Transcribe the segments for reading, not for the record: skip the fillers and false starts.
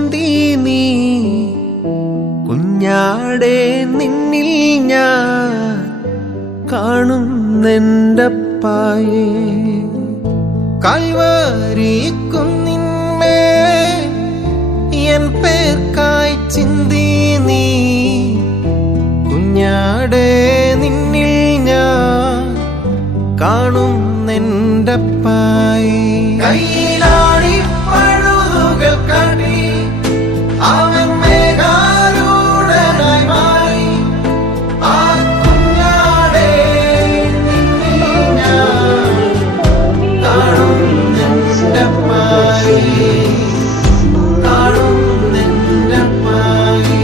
ചിന്തി നീ കുഞ്ഞാടേ നിന്നിൽ ഞാൻ കാണുന്നെൻ്റപ്പായേ. കാൽവരി കുന്നിന്മേൽ എൻ പേർക്കായി ചിന്തി നീ കുഞ്ഞാടേ നിന്നിൽ ഞാൻ കാണുന്നെൻ്റപ്പായേ. കയ്യിലാടി പഴുതുകൾ കാട്ടി അവൻ മേഘാരൂഢനായി മാറി. ആ കുഞ്ഞാടേ നിന്നിൽ ഞാൻ കാണുന്നെൻ്റപ്പായേ, കാണുന്നെൻ്റപ്പായേ.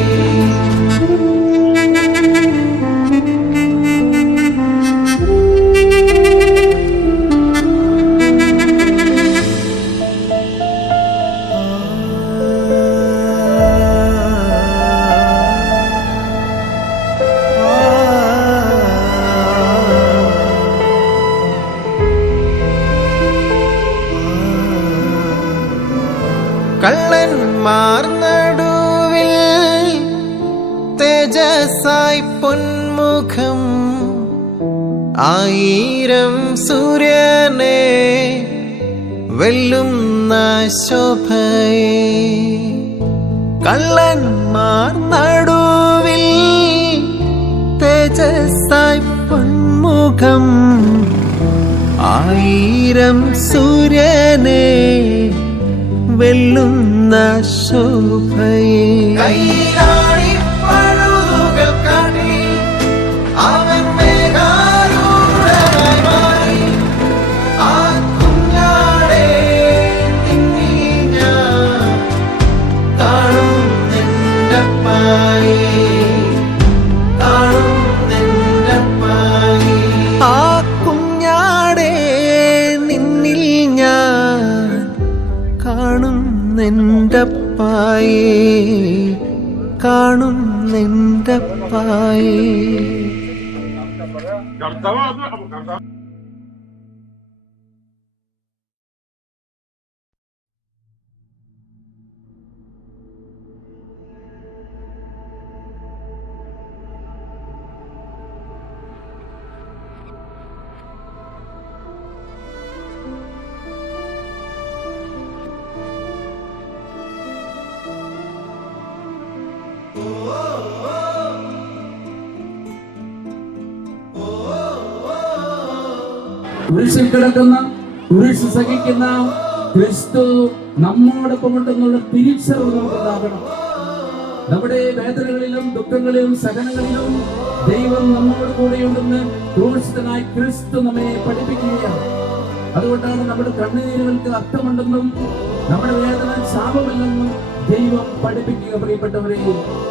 കള്ളന്മാർ നടുവിൽ തേജസ്സായി പൊന്മുഖം, ആയിരം സൂര്യനെ വെല്ലുന്ന ശോഭയെ. കള്ളന്മാർ നടുവിൽ തേജസ്സായി പൊന്മുഖം, ആയിരം സൂര്യനെ വെല്ലുന്ന ശോഭയെ. കയ്യിലാടി പഴുതുകൾ കാട്ടി അവൻ മേഘാരൂഢനായി മാറി. ആ കുഞ്ഞാടേ നിന്നിൽ ഞാൻ കാണുന്നെൻ്റപ്പായേ, കാണുന്നെൻ്റപ്പായേ. ആ കുഞ്ഞാടേ നിന്നിൽ ഞാൻ കാണുന്നെൻ്റപ്പായേ, കാണുന്നെൻ്റപ്പായേ. കുരിശിൽ കിടക്കുന്ന, കുരിശ് സഹിക്കുന്ന ക്രിസ്തു നമ്മോടൊപ്പം ഉണ്ടെന്നുള്ള തിരിച്ചറിവ് നമുക്കുണ്ടാകണം. നമ്മുടെ വേദനകളിലും ദുഃഖങ്ങളിലും സഹനങ്ങളിലും ദൈവം നമ്മോട് കൂടെയുണ്ടെന്ന് ക്രൂശിതനായ ക്രിസ്തു നമ്മെ പഠിപ്പിക്കുകയാണ്. അതുകൊണ്ടാണ് നമ്മുടെ കണ്ണുനീരുകൾക്ക് അർത്ഥമുണ്ടെന്നും നമ്മുടെ വേദന ശാപമല്ലെന്നും ദൈവം പഠിപ്പിക്കുക. പ്രിയപ്പെട്ടവരെ,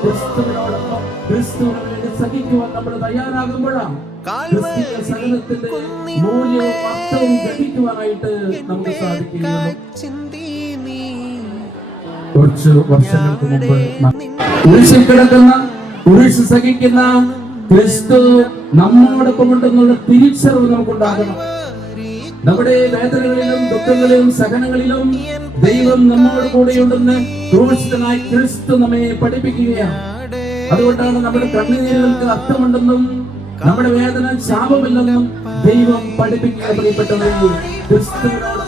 ക്രിസ്തുവിനോടൊപ്പം ക്രിസ്തുവിന് വേണ്ടി സഹിക്കുവാൻ നമ്മൾ തയ്യാറാകുമ്പോഴാണ് ക്രിസ്തീയ സഹനത്തിന്റെ മൂല്യവും അർത്ഥവും ഗ്രഹിക്കുവാനായിട്ട് നമുക്ക് സാധിക്കുകയുള്ളൂ. കുറച്ച് വർഷങ്ങൾക്ക് മുമ്പ് കുരിശിൽ കിടക്കുന്ന, കുരിശ് സഹിക്കുന്ന ക്രിസ്തു നമ്മോടൊപ്പം ഉണ്ടെന്നുള്ള തിരിച്ചറിവ് നമുക്കുണ്ടാകണം. നമ്മുടെ വേദനകളിലും ദുഃഖങ്ങളിലും സഹനങ്ങളിലും ദൈവം നമ്മോട് കൂടെയുണ്ടെന്ന് ക്രൂശിതനായ ക്രിസ്തു നമ്മെ പഠിപ്പിക്കുകയാണ്. അതുകൊണ്ടാണ് നമ്മുടെ കണ്ണുനീരുകൾക്ക് അർത്ഥമുണ്ടെന്നും നമ്മുടെ വേദന ശാപമില്ലെന്നും ദൈവം പഠിപ്പിക്കുക. പ്രിയപ്പെട്ടവരെ, ക്രിസ്തുവിനോട്